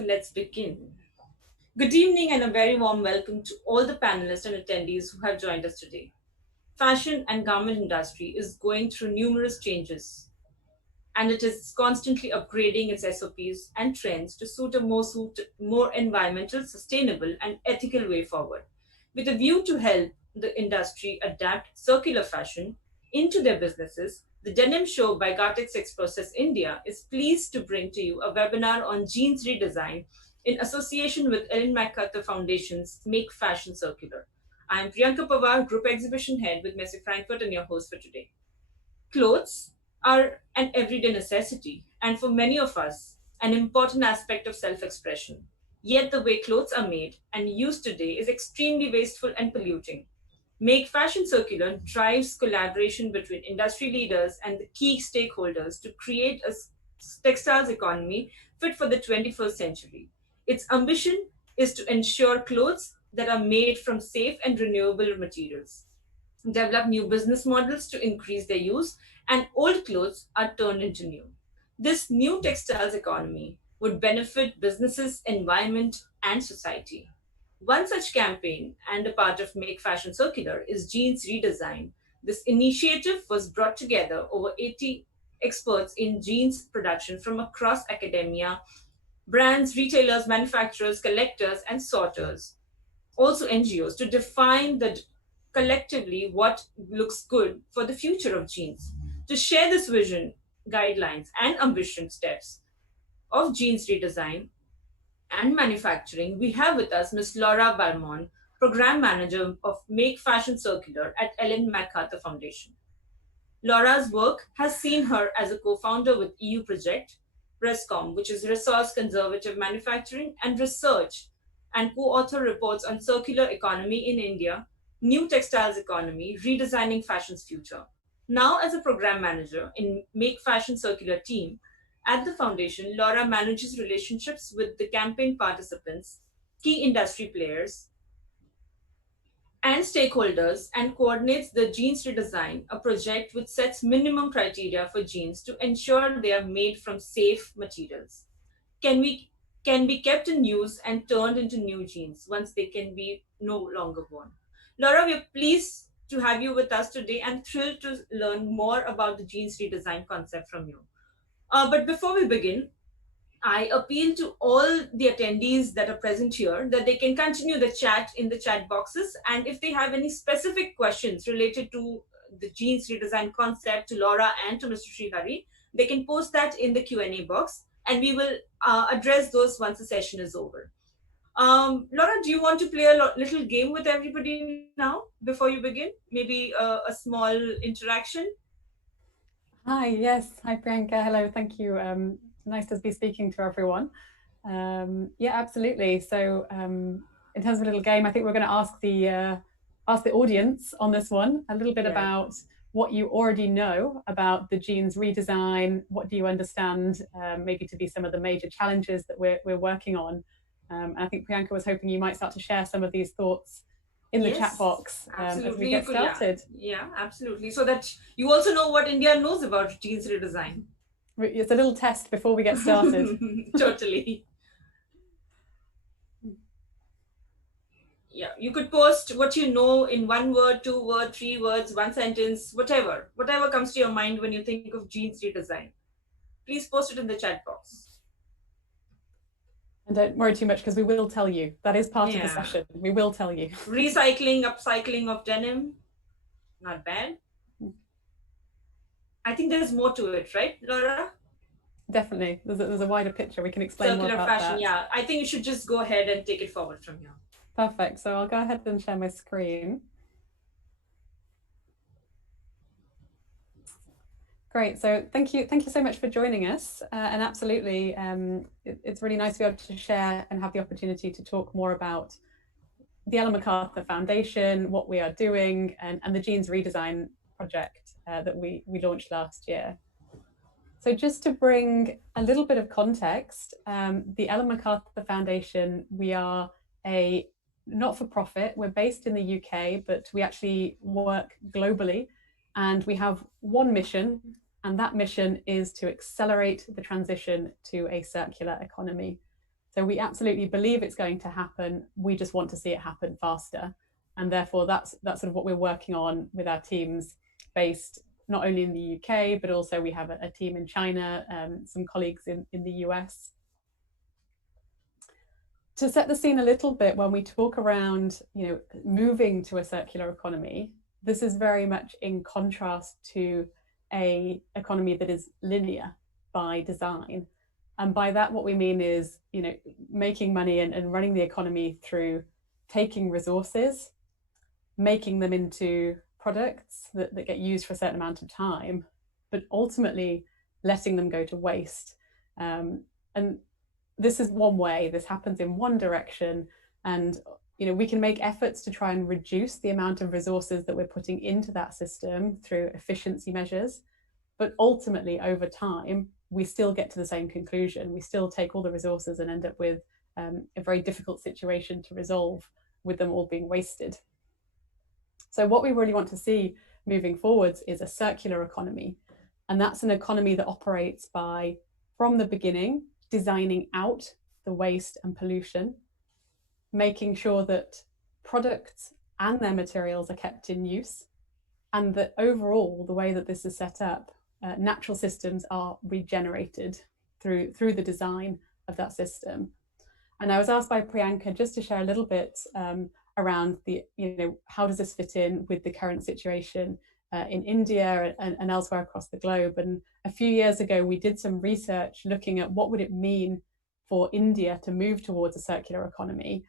So let's begin. Good evening and a very warm welcome to all the panelists and attendees who have joined us today. Fashion and garment industry is going through numerous changes and it is constantly upgrading its SOPs and trends to suit a more environmental, sustainable, and ethical way forward. With a view to help the industry adapt circular fashion into their businesses, the Denim Show by Gartex Express India is pleased to bring to you a webinar on jeans redesign in association with Ellen MacArthur Foundation's Make Fashion Circular. I am Priyanka Pawar, Group Exhibition Head with Messi Frankfurt and your host for today. Clothes are an everyday necessity, and for many of us, an important aspect of self expression. Yet, the way clothes are made and used today is extremely wasteful and polluting. Make Fashion Circular drives collaboration between industry leaders and the key stakeholders to create a textiles economy fit for the 21st century. Its ambition is to ensure clothes that are made from safe and renewable materials, develop new business models to increase their use, and old clothes are turned into new. This new textiles economy would benefit businesses, environment, and society. One such campaign and a part of Make Fashion Circular is Jeans Redesign. This initiative was brought together over 80 experts in jeans production from across academia, brands, retailers, manufacturers, collectors, and sorters, also NGOs, to define the collectively what looks good for the future of jeans. To share this vision, guidelines, and ambition steps of jeans redesign and manufacturing, we have with us Ms. Laura Balmont, Program Manager of Make Fashion Circular at Ellen MacArthur Foundation. Laura's work has seen her as a co-founder with EU Project, RESCOM, which is Resource Conservative Manufacturing and Research, and co-author reports on circular economy in India, new textiles economy, redesigning fashion's future. Now, as a program manager in Make Fashion Circular team at the foundation, Laura manages relationships with the campaign participants, key industry players, and stakeholders and coordinates the Jeans Redesign, a project which sets minimum criteria for jeans to ensure they are made from safe materials. Can we can be kept in use and turned into new jeans once they can be no longer worn. Laura, we're pleased to have you with us today and thrilled to learn more about the jeans redesign concept from you. But before we begin, I appeal to all the attendees that are present here that they can continue the chat in the chat boxes. And if they have any specific questions related to the jeans redesign concept to Laura and to Mr. Srihari, they can post that in the Q&A box and we will address those once the session is over. Laura, do you want to play a little game with everybody now before you begin? Maybe a small interaction? Hi, yes. Hi, Priyanka. Hello, thank you. Nice to be speaking to everyone. Yeah, absolutely. So in terms of a little game, I think we're going to ask the audience on this one a little bit about what you already know about the jeans redesign. What do you understand maybe to be some of the major challenges that we're working on? And I think Priyanka was hoping you might start to share some of these thoughts in the chat box as we get started. Yeah, absolutely. So that you also know what India knows about jeans redesign. It's a little test before we get started. Totally. Yeah, you could post what you know in 1 word, 2 word, 3 words, 1 sentence, whatever comes to your mind when you think of jeans redesign. Please post it in the chat box. And don't worry too much because we will tell you. That is part of the session. We will tell you. Recycling, upcycling of denim. Not bad. I think there's more to it, right, Laura? Definitely. There's a wider picture. We can explain circular more about fashion, that. Yeah. I think you should just go ahead and take it forward from here. Perfect. So I'll go ahead and share my screen. Great. So thank you so much for joining us. And absolutely, it's really nice to be able to share and have the opportunity to talk more about the Ellen MacArthur Foundation, what we are doing, and the Jeans Redesign project that we launched last year. So just to bring a little bit of context, the Ellen MacArthur Foundation, we are a not-for-profit. We're based in the UK, but we actually work globally. And we have one mission, and that mission is to accelerate the transition to a circular economy. So we absolutely believe it's going to happen. We just want to see it happen faster. And therefore, that's sort of what we're working on with our teams based not only in the UK, but also we have a team in China, some colleagues in the US. To set the scene a little bit, when we talk around, moving to a circular economy, this is very much in contrast to a economy that is linear by design. And by that, what we mean is, making money and running the economy through taking resources, making them into products that get used for a certain amount of time, but ultimately letting them go to waste. And this is one way, this happens in one direction. And we can make efforts to try and reduce the amount of resources that we're putting into that system through efficiency measures. But ultimately, over time, we still get to the same conclusion. We still take all the resources and end up with a very difficult situation to resolve, with them all being wasted. So what we really want to see moving forwards is a circular economy. And that's an economy that operates by, from the beginning, designing out the waste and pollution, making sure that products and their materials are kept in use, and that overall, the way that this is set up, natural systems are regenerated through the design of that system. And I was asked by Priyanka just to share a little bit around the, how does this fit in with the current situation in India and elsewhere across the globe. And a few years ago, we did some research looking at what would it mean for India to move towards a circular economy.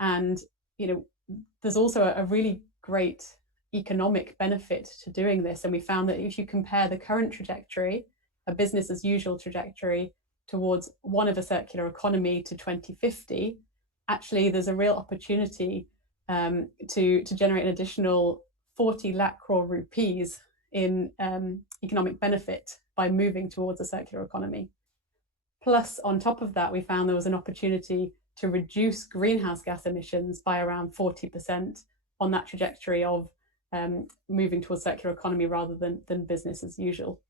And, there's also a really great economic benefit to doing this. And we found that if you compare the current trajectory, a business as usual trajectory, towards one of a circular economy to 2050, actually there's a real opportunity to generate an additional 40 lakh crore rupees in economic benefit by moving towards a circular economy. Plus, on top of that, we found there was an opportunity to reduce greenhouse gas emissions by around 40% on that trajectory of moving towards circular economy rather than business as usual.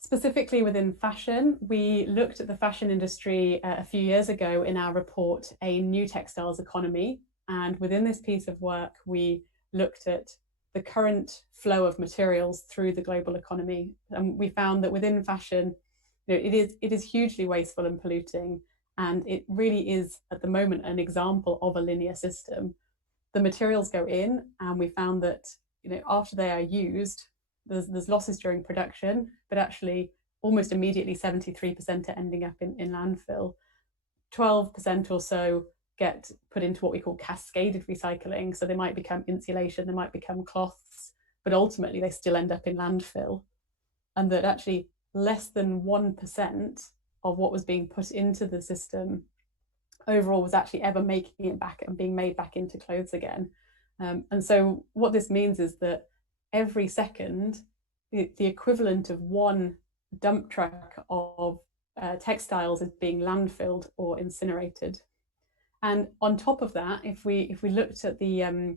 Specifically within fashion, we looked at the fashion industry a few years ago in our report, A New Textiles Economy. And within this piece of work, we looked at the current flow of materials through the global economy. And we found that within fashion, it is hugely wasteful and polluting. And it really is, at the moment, an example of a linear system. The materials go in, and we found that after they are used, there's losses during production, but actually almost immediately 73% are ending up in landfill. 12% or so get put into what we call cascaded recycling. So they might become insulation, they might become cloths, but ultimately they still end up in landfill. And that actually less than 1% of what was being put into the system overall was actually ever making it back and being made back into clothes again. And so what this means is that every second, the equivalent of one dump truck of textiles is being landfilled or incinerated. And on top of that, if we looked at the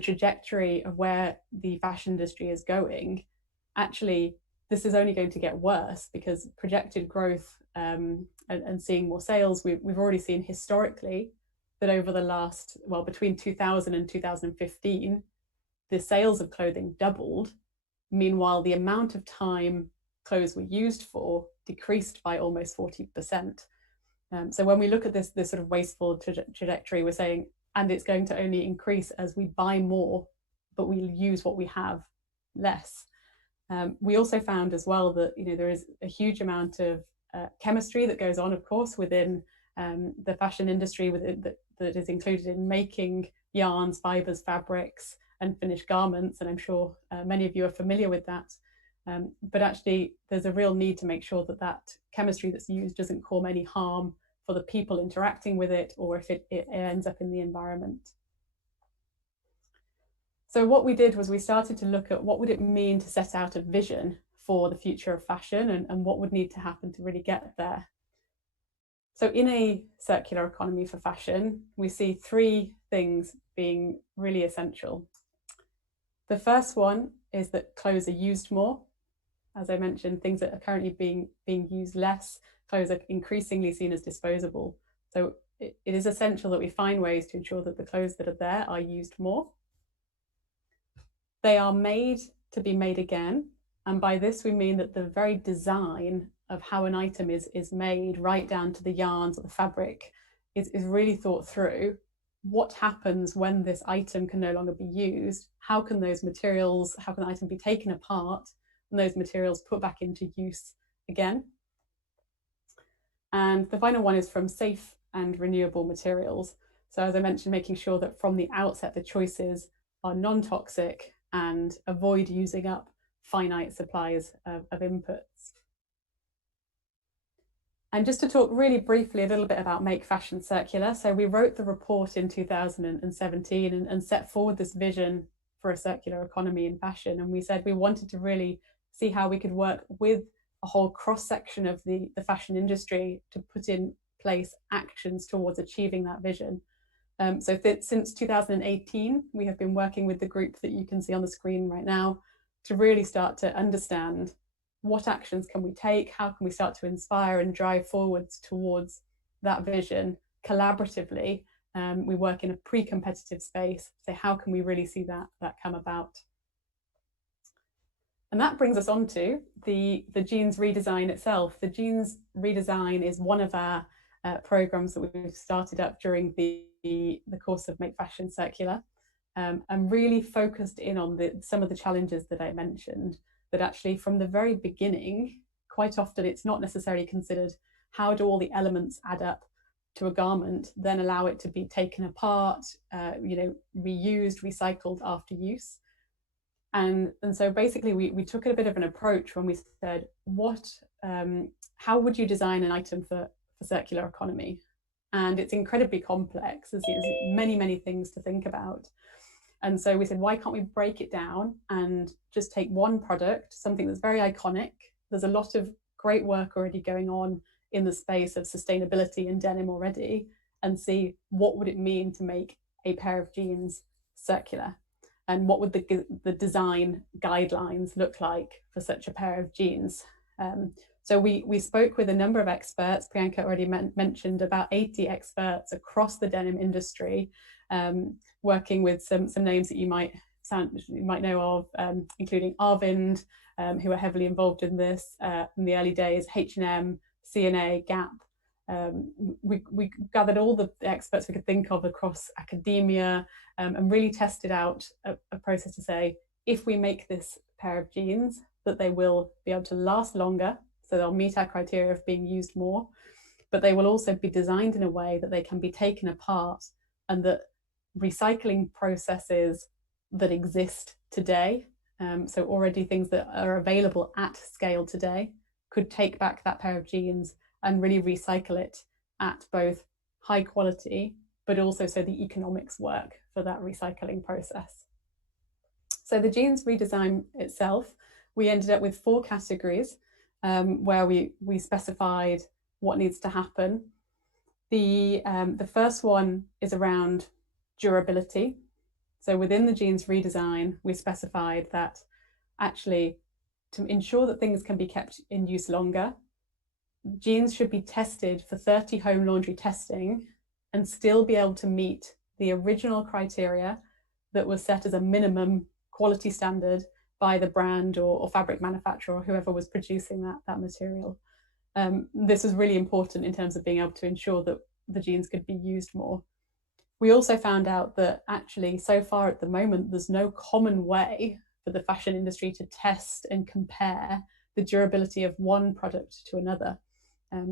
trajectory of where the fashion industry is going, actually this is only going to get worse, because projected growth and seeing more sales, we've already seen historically that over the last, between 2000 and 2015, the sales of clothing doubled. Meanwhile, the amount of time clothes were used for decreased by almost 40%. So when we look at this sort of wasteful trajectory, we're saying, and it's going to only increase as we buy more, but we use what we have less. We also found as well that there is a huge amount of chemistry that goes on, of course, within the fashion industry that is included in making yarns, fibers, fabrics, and finished garments. And I'm sure many of you are familiar with that. But actually, there's a real need to make sure that chemistry that's used doesn't cause any harm for the people interacting with it, or if it ends up in the environment. So what we did was we started to look at what would it mean to set out a vision for the future of fashion, and what would need to happen to really get there. So in a circular economy for fashion, we see three things being really essential. The first one is that clothes are used more. As I mentioned, things that are currently being used less, clothes are increasingly seen as disposable. So it is essential that we find ways to ensure that the clothes that are there are used more. They are made to be made again. And by this, we mean that the very design of how an item is made, right down to the yarns or the fabric, is really thought through. What happens when this item can no longer be used? How can those materials, how can the item be taken apart and those materials put back into use again? And the final one is from safe and renewable materials. So as I mentioned, making sure that from the outset, the choices are non-toxic and avoid using up finite supplies of inputs. And just to talk really briefly a little bit about Make Fashion Circular. So we wrote the report in 2017 and set forward this vision for a circular economy in fashion. And we said we wanted to really see how we could work with a whole cross-section of the fashion industry to put in place actions towards achieving that vision. So since 2018, we have been working with the group that you can see on the screen right now to really start to understand what actions can we take, how can we start to inspire and drive forwards towards that vision collaboratively. We work in a pre-competitive space, so how can we really see that come about? And that brings us on to the Jeans Redesign itself. The Jeans Redesign is one of our programs that we've started up during the course of Make Fashion Circular, and really focused in on some of the challenges that I mentioned, that actually from the very beginning, quite often it's not necessarily considered how do all the elements add up to a garment, then allow it to be taken apart, reused, recycled after use. And so basically we took a bit of an approach when we said, how would you design an item for circular economy? And it's incredibly complex. There's many, many things to think about. And so we said, why can't we break it down and just take one product, something that's very iconic? There's a lot of great work already going on in the space of sustainability and denim already, and see what would it mean to make a pair of jeans circular, and what would the design guidelines look like for such a pair of jeans. So we spoke with a number of experts. Priyanka already mentioned about 80 experts across the denim industry, working with some names that you might know of, including Arvind, who are heavily involved in this in the early days, H&M, C&A, Gap. We gathered all the experts we could think of across academia, and really tested out a process to say, if we make this pair of jeans, that they will be able to last longer, so they'll meet our criteria of being used more, but they will also be designed in a way that they can be taken apart, and that recycling processes that exist today, so already things that are available at scale today, could take back that pair of jeans and really recycle it at both high quality, but also so the economics work for that recycling process. So the Jeans Redesign itself, we ended up with 4 categories where we specified what needs to happen. The first one is around durability. So within the Jeans Redesign, we specified that actually to ensure that things can be kept in use longer, jeans should be tested for 30 home laundry testing and still be able to meet the original criteria that was set as a minimum quality standard by the brand or fabric manufacturer or whoever was producing that material. This is really important in terms of being able to ensure that the jeans could be used more. We also found out that actually so far at the moment, there's no common way for the fashion industry to test and compare the durability of one product to another.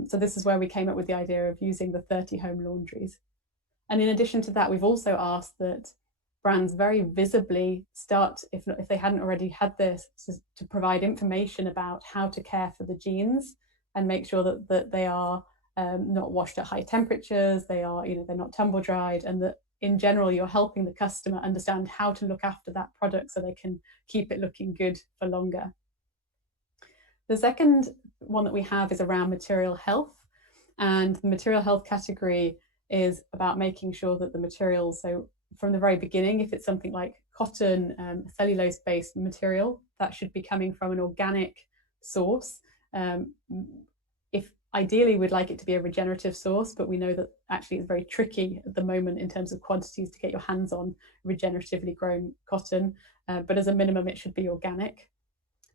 So this is where we came up with the idea of using the 30 home laundries. And in addition to that, we've also asked that brands very visibly start, if they hadn't already had this, to provide information about how to care for the jeans and make sure that they are not washed at high temperatures, they're not tumble dried, and that in general you're helping the customer understand how to look after that product so they can keep it looking good for longer. The second one that we have is around material health, and the material health category is about making sure that the materials, so from the very beginning, if it's something like cotton, cellulose-based material, that should be coming from an organic source. If ideally we'd like it to be a regenerative source, but we know that actually it's very tricky at the moment in terms of quantities to get your hands on regeneratively grown cotton. But as a minimum, it should be organic.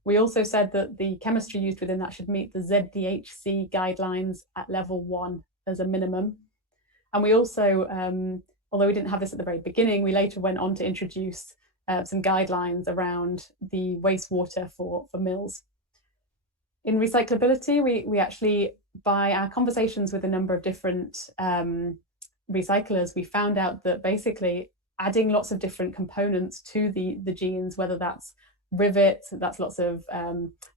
We also said that the chemistry used within that should meet the ZDHC guidelines at level 1 as a minimum. And we also, although we didn't have this at the very beginning, we later went on to introduce some guidelines around the wastewater for mills. In recyclability, we actually, by our conversations with a number of different recyclers, we found out that basically adding lots of different components to the jeans, whether that's rivets, that's lots of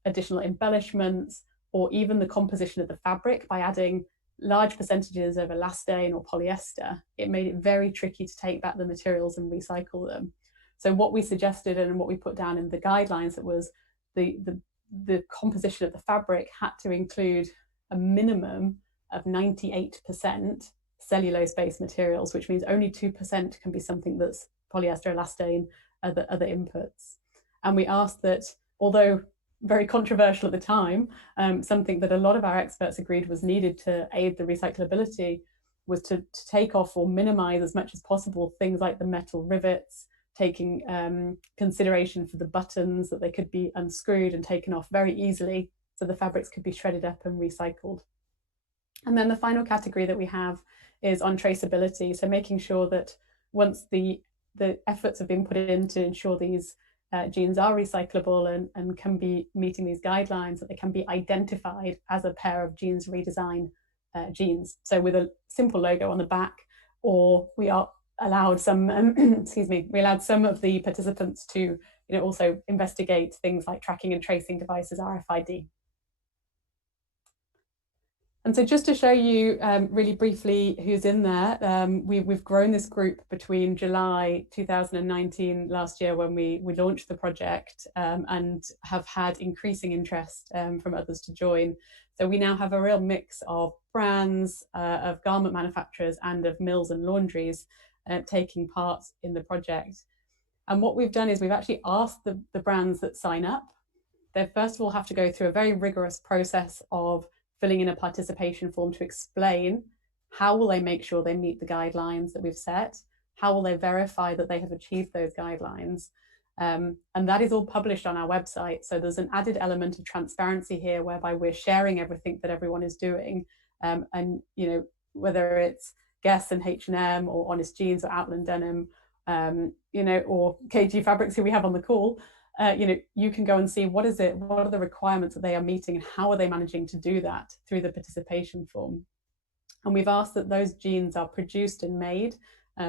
additional embellishments, or even the composition of the fabric by adding large percentages of elastane or polyester, it made it very tricky to take back the materials and recycle them. So what we suggested and what we put down in the guidelines, that was the composition of the fabric had to include a minimum of 98% cellulose-based materials, which means only 2% can be something that's polyester, elastane, other inputs. And we asked that, although very controversial at the time, something that a lot of our experts agreed was needed to aid the recyclability was to take off or minimize as much as possible things like the metal rivets, taking consideration for the buttons, that they could be unscrewed and taken off very easily so the fabrics could be shredded up and recycled. And then the final category that we have is on traceability. So making sure that once the efforts have been put in to ensure these jeans are recyclable and can be meeting these guidelines, that they can be identified as a pair of Jeans Redesign jeans. So with a simple logo on the back, or we are allowed some, excuse me, we allowed some of the participants to also investigate things like tracking and tracing devices, RFID. And so just to show you really briefly who's in there, we've grown this group between July 2019, last year, when we launched the project, and have had increasing interest from others to join. So we now have a real mix of brands, of garment manufacturers, and of mills and laundries taking part in the project. And what we've done is we've actually asked the brands that sign up, they first of all have to go through a very rigorous process of filling in a participation form to explain how will they make sure they meet the guidelines that we've set, how will they verify that they have achieved those guidelines. And that is all published on our website. So there's an added element of transparency here, whereby we're sharing everything that everyone is doing. And whether it's Guess and H&M or Honest Jeans or Outland Denim, or KG Fabrics, who we have on the call, you can go and see what are the requirements that they are meeting, and how are they managing to do that through the participation form. And we've asked that those jeans are produced and made.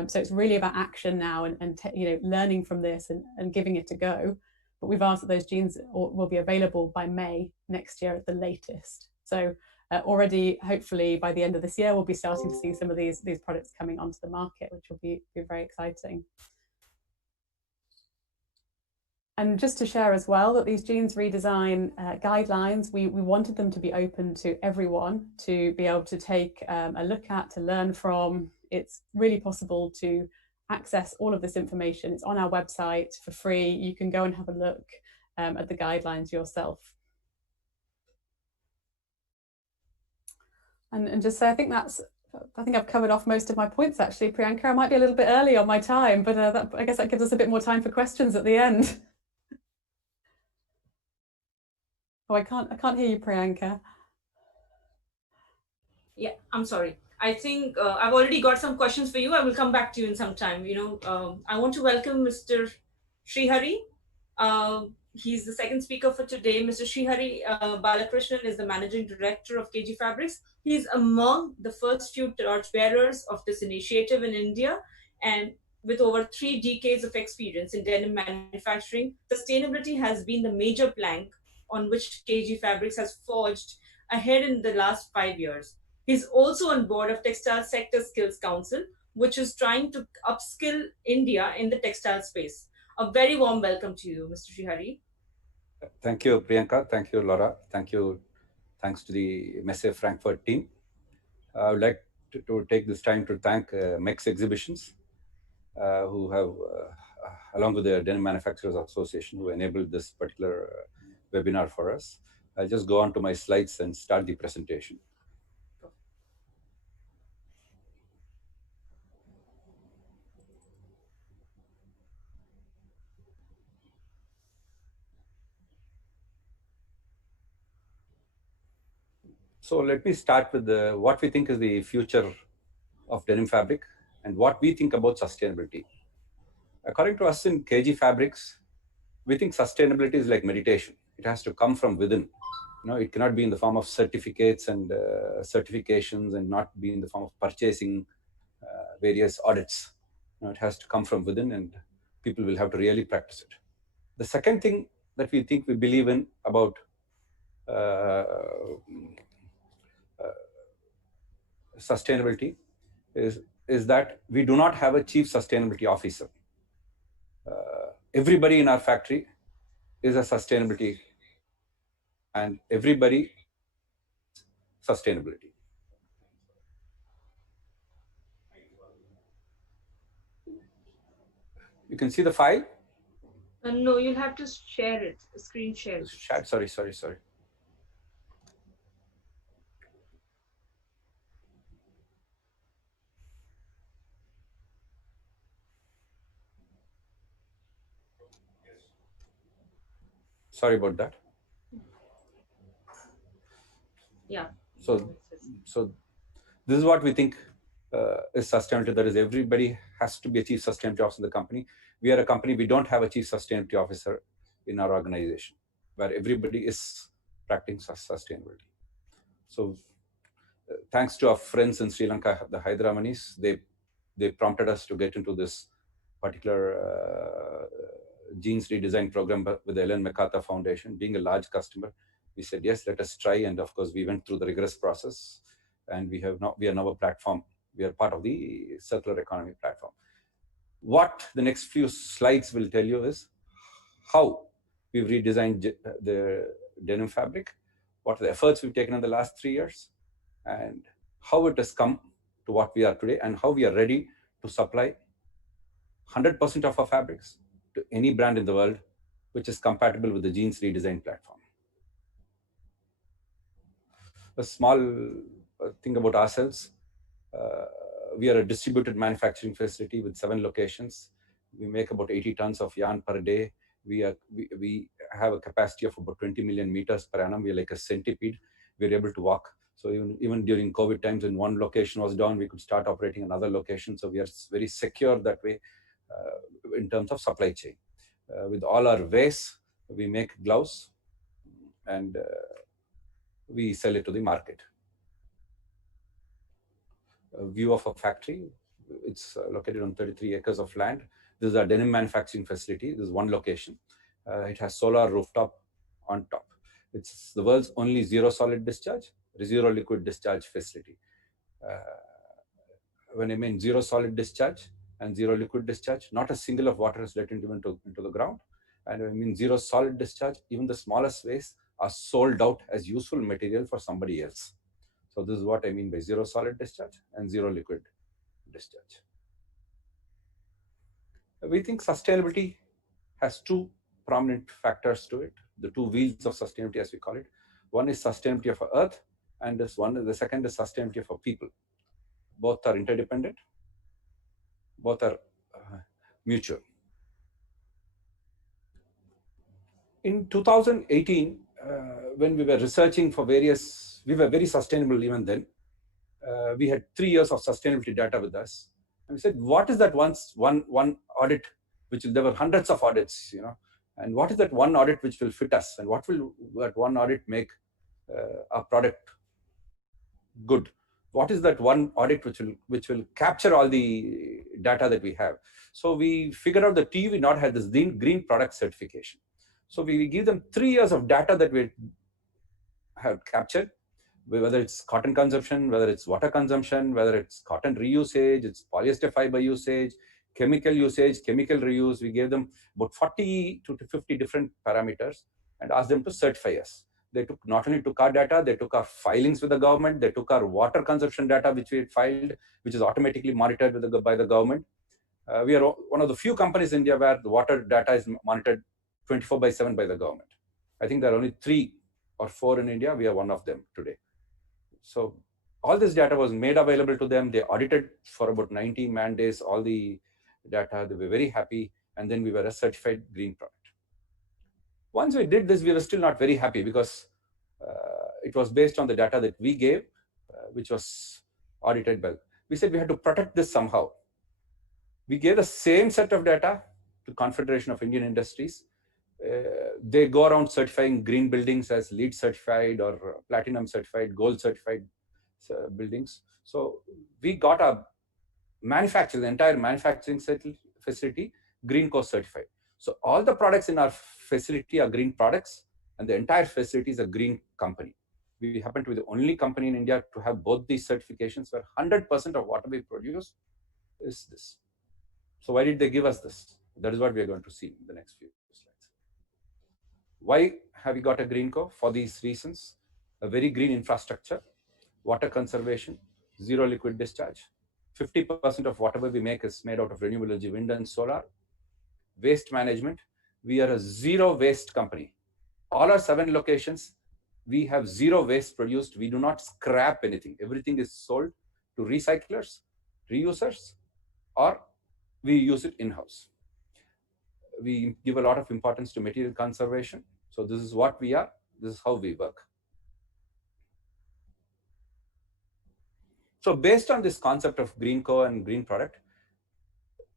So it's really about action now and learning from this and giving it a go. But we've asked that those jeans will be available by May next year at the latest. So already, hopefully by the end of this year, we'll be starting to see some of these products coming onto the market, which will be very exciting. And just to share as well that these Jeans Redesign guidelines, we wanted them to be open to everyone to be able to take a look at, to learn from. It's really possible to access all of this information. It's on our website for free. You can go and have a look at the guidelines yourself. And just say, I think I've covered off most of my points, actually, Priyanka. I might be a little bit early on my time, but I guess that gives us a bit more time for questions at the end. Oh, I can't hear you, Priyanka. Yeah, I'm sorry. I think I've already got some questions for you. I will come back to you in some time. I want to welcome Mr. Srihari. He's the second speaker for today. Mr. Srihari Balakrishnan is the managing director of KG Fabrics. He's among the first few torchbearers of this initiative in India, and with over 3 decades of experience in denim manufacturing, sustainability has been the major plank on which KG Fabrics has forged ahead in the last 5 years. He's also on board of Textile Sector Skills Council, which is trying to upskill India in the textile space. A very warm welcome to you, Mr. Srihari. Thank you, Priyanka. Thank you, Laura. Thanks to the Messe Frankfurt team. I would like to take this time to thank MEX Exhibitions, who have, along with the Denim Manufacturers Association, who enabled this particular webinar for us. I'll just go on to my slides and start the presentation. So let me start with what we think is the future of denim fabric and what we think about sustainability. According to us in KG Fabrics, we think sustainability is like meditation. It has to come from within. It cannot be in the form of certificates and certifications, and not be in the form of purchasing various audits. It has to come from within, and people will have to really practice it. The second thing that we believe in about uh, sustainability is that we do not have a chief sustainability officer. Everybody in our factory is a sustainability, and everybody sustainability. You can see the file. No, you'll have to share it, screen share it. Sorry. Sorry about that. Yeah. So this is what we think is sustainability. That is, everybody has to be a chief sustainability officer in the company. We are a company, we don't have a chief sustainability officer in our organization, where everybody is practicing sustainability. So thanks to our friends in Sri Lanka, the Hyderamanis, they prompted us to get into this particular Jeans Redesign program with the Ellen Macarthur Foundation. Being a large customer, we said, yes, let us try. And of course, we went through the rigorous process, and we are now a platform. We are part of the circular economy platform. What the next few slides will tell you is how we've redesigned the denim fabric, what are the efforts we've taken in the last 3 years, and how it has come to what we are today, and how we are ready to supply 100% of our fabrics to any brand in the world which is compatible with the Jeans Redesign platform. A small thing about ourselves. We are a distributed manufacturing facility with 7 locations. We make about 80 tons of yarn per day. We have a capacity of about 20 million meters per annum. We are like a centipede. We're able to walk. So even during COVID times, when one location was down, we could start operating another location. So we are very secure that way in terms of supply chain. With all our waste, we make gloves, and we sell it to the market. A view of a factory. It's located on 33 acres of land. This is our denim manufacturing facility. This is one location. It has solar rooftop on top. It's the world's only zero solid discharge, zero liquid discharge facility. When I mean zero solid discharge and zero liquid discharge, not a single of water is let into the ground. And I mean zero solid discharge, even the smallest waste are sold out as useful material for somebody else. So this is what I mean by zero solid discharge and zero liquid discharge. We think sustainability has 2 prominent factors to it, the 2 wheels of sustainability, as we call it. One is sustainability of our earth, and the second is sustainability of our people. Both are interdependent, both are mutual. In 2018, when we were researching for various, we were very sustainable even then. We had 3 years of sustainability data with us. And we said, what is that one audit, which there were hundreds of audits, and what is that one audit which will fit us, and what will that one audit make our product good? What is that one audit which will capture all the data that we have? So we figured out that TUV not had this green product certification. So we give them 3 years of data that we have captured, whether it's cotton consumption, whether it's water consumption, whether it's cotton reusage, it's polyester fiber usage, chemical usage, chemical reuse. We gave them about 40 to 50 different parameters and asked them to certify us. They not only took our data, they took our filings with the government, they took our water consumption data, which we had filed, which is automatically monitored by the government. We are one of the few companies in India where the water data is monitored 24/7 by the government. I think there are only 3 or 4 in India. We are one of them today. So all this data was made available to them. They audited for about 90 man days, all the data. They were very happy. And then we were a certified green product. Once we did this, we were still not very happy because it was based on the data that we gave, which was audited by. We said we had to protect this somehow. We gave the same set of data to Confederation of Indian Industries. They go around certifying green buildings as LEED certified or platinum certified, gold certified buildings. So we got a the entire manufacturing facility Green Co certified. So all the products in our facility are green products, and the entire facility is a green company. We happen to be the only company in India to have both these certifications, where 100% of what we produce is this. So why did they give us this? That is what we are going to see in the next few slides. Why have we got a Green Co? For these reasons: a very green infrastructure, water conservation, zero liquid discharge, 50% of whatever we make is made out of renewable energy, wind and solar, waste management. We are a zero waste company. All our 7 locations, we have zero waste produced. We do not scrap anything. Everything is sold to recyclers, reusers, or we use it in-house. We give a lot of importance to material conservation. So this is what we are. This is how we work. So based on this concept of Green Co and green product,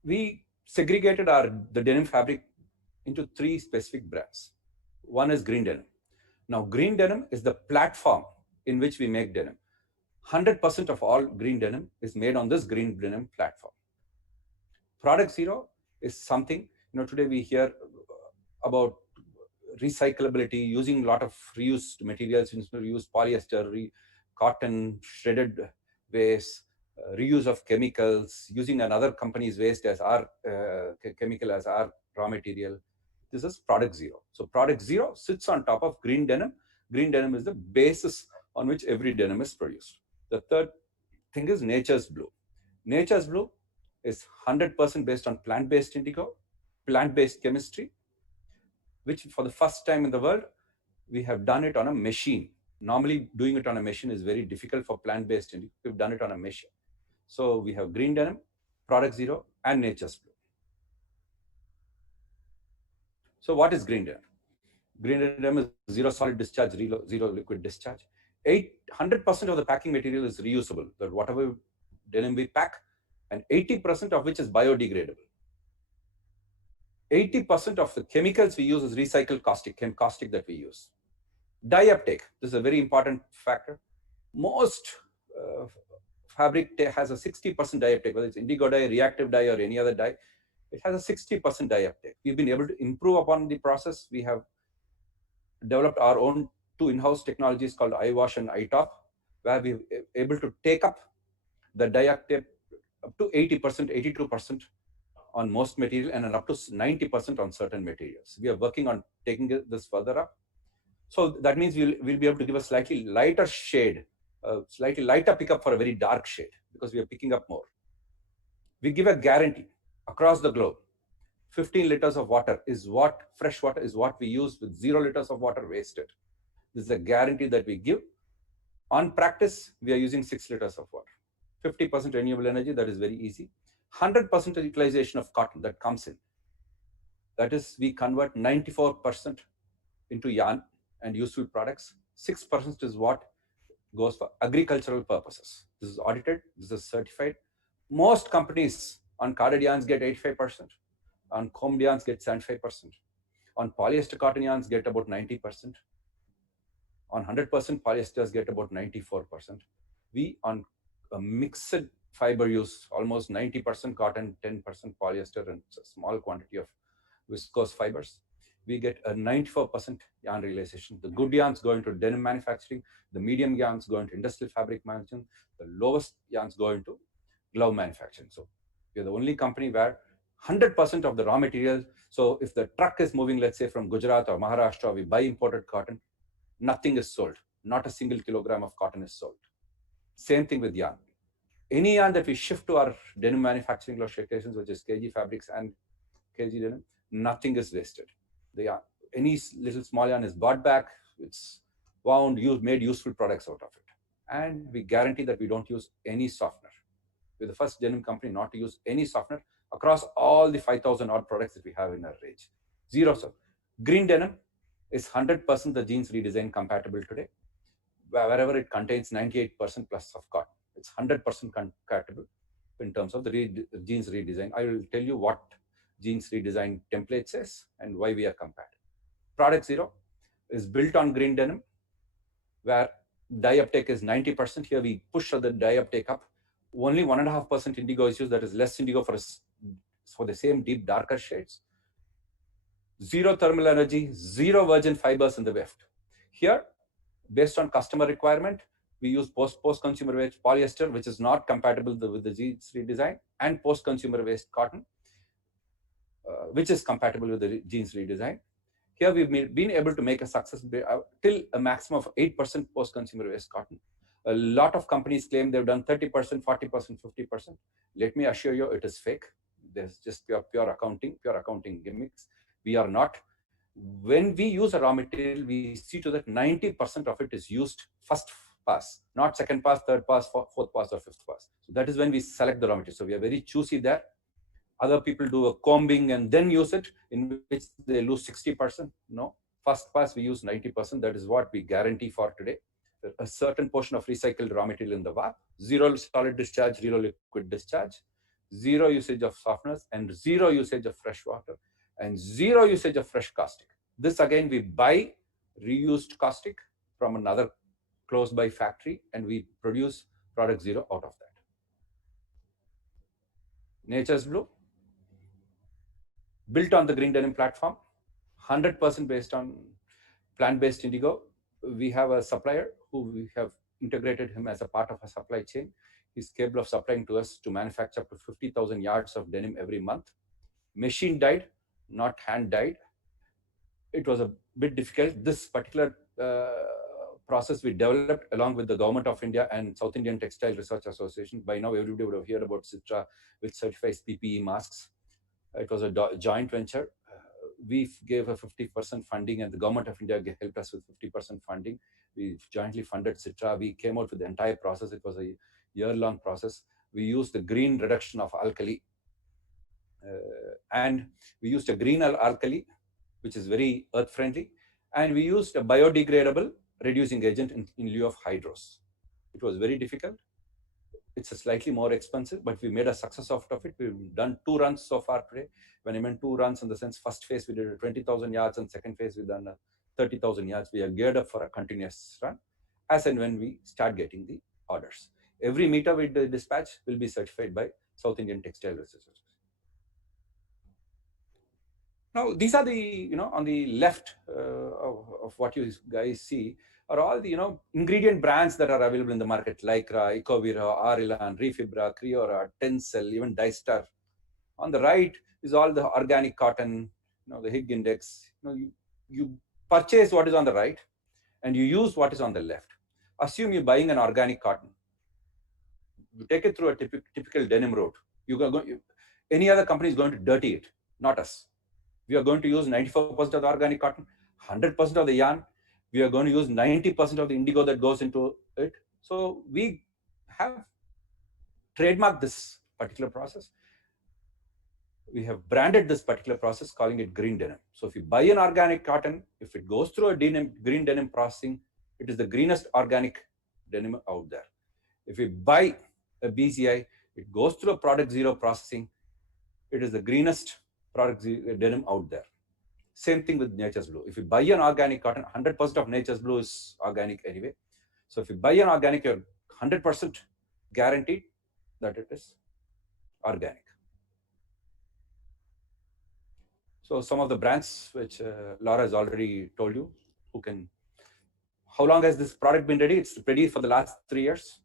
we segregated the denim fabric into 3 specific brands. One is Green Denim. Now, Green Denim is the platform in which we make denim. 100% of all green denim is made on this Green Denim platform. Product Zero is something, today we hear about recyclability, using a lot of reused materials, reused polyester, cotton, shredded waste, reuse of chemicals, using another company's waste as our chemical as our raw material. This is Product Zero. So Product Zero sits on top of Green Denim. Green Denim is the basis on which every denim is produced. The third thing is Nature's Blue. Nature's Blue is 100% based on plant-based indigo, plant-based chemistry, which for the first time in the world, we have done it on a machine. Normally, doing it on a machine is very difficult for plant-based indigo. We've done it on a machine. So we have Green Denim, Product Zero, and Nature's Blue. So what is Green Denim? Green Denim is zero solid discharge, zero liquid discharge. 100% of the packing material is reusable. That whatever denim we pack, and 80% of which is biodegradable. 80% of the chemicals we use is recycled caustic that we use. Dye uptake, this is a very important factor. Most fabric has a 60% dye uptake, whether it's indigo dye, reactive dye, or any other dye. It has a 60% dye uptake. We've been able to improve upon the process. We have developed our own 2 in-house technologies called iWash and iTop, where we're able to take up the dye uptake up to 80%, 82% on most material, and up to 90% on certain materials. We are working on taking this further up. So that means we'll be able to give a slightly lighter shade, slightly lighter pickup for a very dark shade, because we are picking up more. We give a guarantee across the globe. 15 liters of water is fresh water is what we use, with 0 liters of water wasted. This is a guarantee that we give. On practice, we are using 6 liters of water. 50% renewable energy, that is very easy. 100% utilization of cotton that comes in. That is, we convert 94% into yarn and useful products. 6% is what goes for agricultural purposes. This is audited, this is certified. Most companies on carded yarns get 85%. On combed yarns get 75%. On polyester cotton yarns get about 90%. On 100% polyesters get about 94%. We, on a mixed fiber use, almost 90% cotton, 10% polyester, and a small quantity of viscose fibers. We get a 94% yarn realization. The good yarns go into denim manufacturing, the medium yarns go into industrial fabric management, the lowest yarns go into glove manufacturing. So we are the only company where 100% of the raw material, so if the truck is moving, let's say from Gujarat or Maharashtra, we buy imported cotton, nothing is sold. Not a single kilogram of cotton is sold. Same thing with yarn. Any yarn that we shift to our denim manufacturing locations, which is KG Fabrics and KG Denim, nothing is wasted. The yarn, any little small yarn is bought back, it's wound, made useful products out of it. And we guarantee that we don't use any softener. We're the first denim company not to use any softener across all the 5,000 odd products that we have in our range. Zero. So Green Denim is 100% the Jeans Redesign compatible today. wherever it contains 98% plus of cotton. It's 100% compatible in terms of the jeans redesign. I will tell you what jeans redesign template says and why we are compatible. Product 0 is built on green denim, where dye uptake is 90%. Here we push the dye uptake up. Only 1.5% indigo is used, that is less indigo for the same deep darker shades. Zero thermal energy, zero virgin fibers in the weft. Here, based on customer requirement, we use post-consumer waste polyester, which is not compatible with the jeans redesign, and post-consumer waste cotton, which is compatible with the jeans redesign. Here we've been able to make a success till a maximum of 8% post-consumer waste cotton. A lot of companies claim they've done 30%, 40%, 50%. Let me assure you, it is fake. There's just pure accounting gimmicks. We are not. When we use a raw material, we see to that 90% of it is used first pass, not second pass, third pass, fourth pass, or fifth pass. So that is when we select the raw material. So we are very choosy there. Other people do a combing and then use it, in which they lose 60%. No, first pass we use 90%. That is what we guarantee for today. A certain portion of recycled raw material in the VAP, zero solid discharge, zero liquid discharge, zero usage of softeners, and zero usage of fresh water, and zero usage of fresh caustic. This again, we buy reused caustic from another close by factory, and we produce product 0 out of that. Nature's Blue, built on the green denim platform, 100% based on plant-based indigo. We have a supplier who we have integrated him as a part of a supply chain. He's capable of supplying to us to manufacture up to 50,000 yards of denim every month. Machine dyed, not hand dyed. It was a bit difficult. This particular process we developed along with the Government of India and South Indian Textile Research Association. By now, everybody would have heard about Citra, which certifies PPE masks. It was a joint venture. We gave a 50% funding, and the Government of India helped us with 50% funding. We jointly funded Citra. We came out with the entire process. It was a year-long process. We used the green reduction of alkali, and we used a green alkali, which is very earth-friendly, and we used a biodegradable reducing agent in lieu of hydros. It was very difficult. It's a slightly more expensive, but we made a success out of it. We've done 2 runs so far today. When I meant 2 runs in the sense, first phase we did 20,000 yards, and second phase we done 30,000 yards. We are geared up for a continuous run as and when we start getting the orders. Every meter we dispatch will be certified by South Indian Textile Research. Now, these are the, on the left of what you guys see are all the, ingredient brands that are available in the market, like Ecovira, Arilan, Refibra, Criora, Tencel, even Dystar. On the right is all the organic cotton, the Higg index. You purchase what is on the right and you use what is on the left. Assume you're buying an organic cotton. You take it through a typical denim road. Any other company is going to dirty it, not us. We are going to use 94% of the organic cotton, 100% of the yarn. We are going to use 90% of the indigo that goes into it. So we have trademarked this particular process. We have branded this particular process, calling it green denim. So if you buy an organic cotton, if it goes through a green denim processing, it is the greenest organic denim out there. If you buy a BCI, it goes through a product 0 processing, it is the greenest product denim out there. Same thing with Nature's Blue. If you buy an organic cotton, 100% of Nature's Blue is organic anyway. So if you buy an organic, you're 100% guaranteed that it is organic. So some of the brands which Laura has already told you, how long has this product been ready? It's ready for the last 3 years